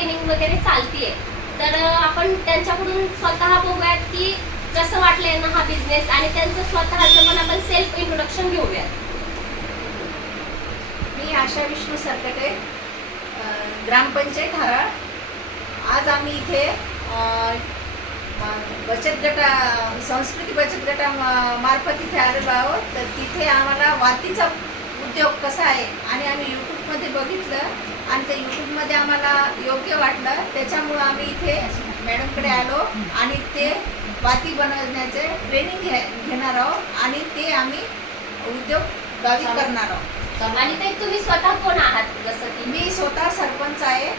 Training वगैरे चालतीये, तर आपण त्यांच्याकडून स्वतः बघूयात की कसं वाटलं यांना हा बिझनेस आणि त्यांचं स्वतःचं पण आपण सेल्फ इंट्रोडक्शन घेऊयात. मी आशा विष्णू सरकटे, ग्रामपंचायत हराळ. आज आम्ही इथे बचत गटा संस्कृती बचत गटा मार्फत इथे आलेलो आहोत. तर तिथे आम्हाला वातीचा उद्योग कसा आहे आणि आम्ही यूट्यूबमध्ये बघितलं आणि ते यूट्यूबमध्ये आम्हाला योग्य वाटलं, त्याच्यामुळं आम्ही इथे मॅडमकडे आलो आणि ते वाती बनवण्याचे ट्रेनिंग घेणार आहोत आणि ते आम्ही उद्योग गावी करणार आहोत. आणि ते तुम्ही स्वतः कोण आहात? जसं की मी स्वतः सरपंच आहे.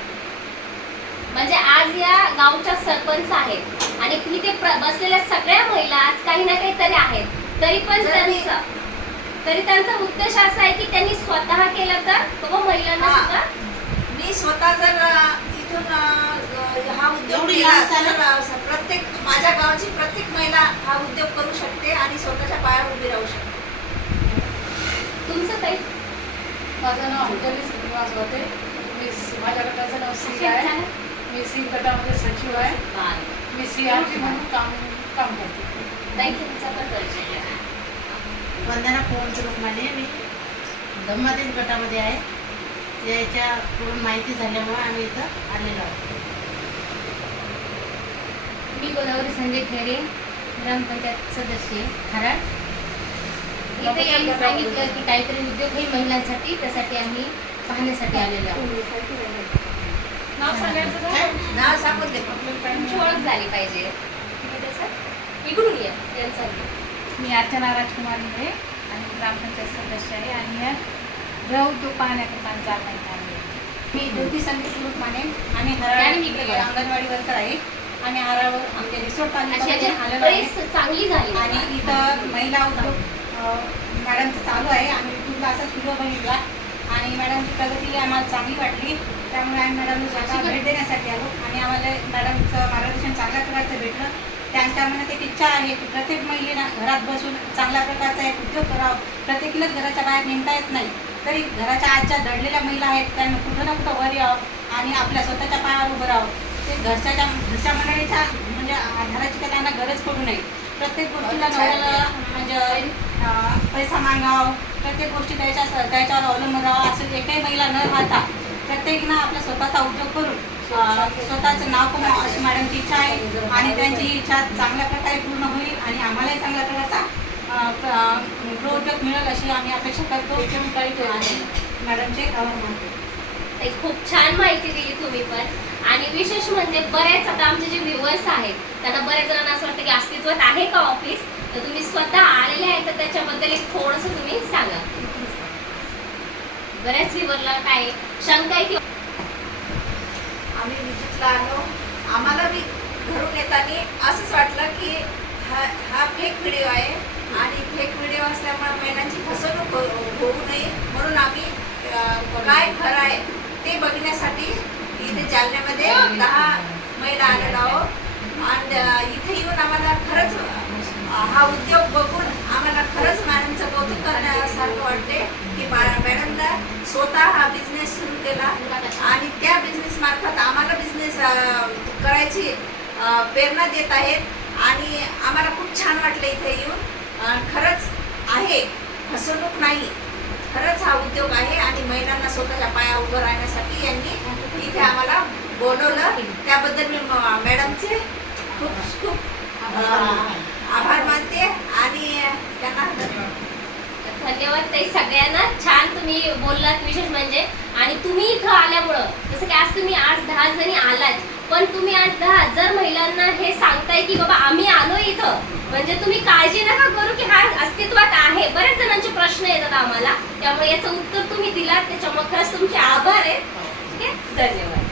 म्हणजे आज या गावच्या सरपंच आहेत आणि इथे बसलेल्या सगळ्या महिला आज काही ना काहीतरी आहेत, तरी त्यांचा उद्देश असा आहे की त्यांनी स्वतः केलं तर बाबा महिलांना सुद्धा. मी स्वतः जर इथून हा उद्योग केला तर प्रत्येक माझ्या गावाची प्रत्येक महिला हा उद्योग करू शकते आणि स्वतःच्या पायावर उभी राहू शकते. तुमचं काही? माझं नाव अंजली श्रीनिवास होते. माझ्या गटाचं नाव सी आहे. मी सी गटामध्ये सचिव आहे. मी CRP म्हणून काम करते. ताई तुमचा पण परिचय द्या. वंदना पवन सुरुमाने, मी धम्मादेव गटामध्ये आहे. याच्याकडून माहिती झाल्यामुळे आम्ही इथं आलेलो आहोत. मी गोदावरी संजय खेरे, ग्रामपंचायत सदस्य हराळ. इथे यांनी सांगितलं की काहीतरी उद्योग हे महिलांसाठी, त्यासाठी आम्ही पाहण्यासाठी आलेलो आहोत. नाव सांगायचं का? नाव सांगून दे. तुमची ओळख झाली पाहिजे. इकडून या यांचा. मी अर्चना राजकुमार मुळे आणि ग्रामपंचायत सदस्य आहे आणि या गृह उद्योग पाहण्याकरता आम्ही चालना इथे आलेलो आहे. मी ज्योती संदीप सुरुमाने आणि हराळ अंगणवाडी वर्कर आहे आणि हराळवर आमच्या रिसोर्ट आलेलो आहे चांगली झाली आणि इथं महिला उद्योग मॅडमचं चालू आहे. आम्ही यूट्यूबला असाच व्हिडिओ बघितला आणि मॅडमची प्रगती आम्हाला चांगली वाटली, त्यामुळे आम्ही मॅडमला स्वतः भेट देण्यासाठी आलो आणि आम्हाला मॅडमचं मार्गदर्शन चांगल्या प्रकारचं भेटलं. त्यांच्या मनात एक इच्छा आहे की प्रत्येक महिलेला घरात बसून चांगल्या प्रकारचा एक उद्योग करावा. प्रत्येकीलाच घराच्या बाहेर निघता येत नाही, तरी घराच्या आजच्या दडलेल्या महिला आहेत त्यांना कुठं ना कुठं वर यावं आणि आपल्या स्वतःच्या पायावर उभं राहावं. ते घरच्या मंडळीच्या म्हणजे आधाराची काही त्यांना गरज पडू नये. प्रत्येक गोष्टीला नवऱ्याला म्हणजे पैसा मागावं, प्रत्येक गोष्टी त्याच्यावर अवलंबून राहावं असं एकही महिला न राहता प्रत्येकीनं आपला स्वतःचा उद्योग करून स्वतःचं नाव कमावं अशी मॅडमची इच्छा आहे आणि त्यांची इच्छा चांगल्या प्रकारे पूर्ण होईल आणि आम्हालाही चांगल्या प्रकारचा गृहोद्योग मिळेल अशी आम्ही अपेक्षा करतो आणि मॅडमचे आभार मानतो. खूप छान माहिती दिली तुम्ही पण. आणि विशेष म्हणजे बरेच आता आमचे जे व्ह्युअर्स आहेत त्यांना बऱ्याच जणांना असं वाटतं की अस्तित्वात आहे का ऑफिस, तर तुम्ही स्वतः आलेले आहे तर त्याच्याबद्दल एक थोडंसं तुम्ही सांगा. बऱ्याच व्ह्युअरला काय शंका आहे की आम्ही विजिटला आलो, आम्हाला बी घरून येताना असंच वाटलं की हा फेक व्हिडिओ आहे आणि फेक व्हिडिओ असल्यामुळे महिलांची फसवणूक होऊ नये म्हणून आम्ही काय खरं आहे ते बघण्यासाठी इथे जालन्यामध्ये 10 महिला आलेलो आहोत आणि इथे येऊन आम्हाला खरंच हा उद्योग बघून आम्हाला खरंच मॅडमचं कौतुक करण्यासारखं वाटते की मॅडमला स्वतः हा बिझनेस सुरू केला आणि त्या बिझनेस मार्फत आम्हाला बिझनेस करायची प्रेरणा देत आहेत आणि आम्हाला खूप छान वाटलं इथे येऊन. खरंच आहे, फसवणूक नाही, खरंच हा उद्योग आहे आणि महिलांना स्वतःच्या पाया उभं राहण्यासाठी यांनी इथे आम्हाला बोलवलं. त्याबद्दल मी मॅडमचे खूप खूप आभार मानते आणि त्यांना धन्यवाद ताई. सगळ्यांना छान तुम्ही बोललात. विशेष म्हणजे आणि तुम्ही इथं आल्यामुळं जसं की आज तुम्ही 10 जणी आलात, पण तुम्ही आज 10,000 महिलांना हे सांगताय की बाबा आम्ही आलो इथं, म्हणजे तुम्ही काळजी नका करू की हा अस्तित्वात आहे. बऱ्याच जणांचे प्रश्न येतात आम्हाला, त्यामुळे याचं उत्तर तुम्ही दिलात, त्याच्यामुळे खरंच तुमचे आभार आहेत. ठीक आहे, धन्यवाद.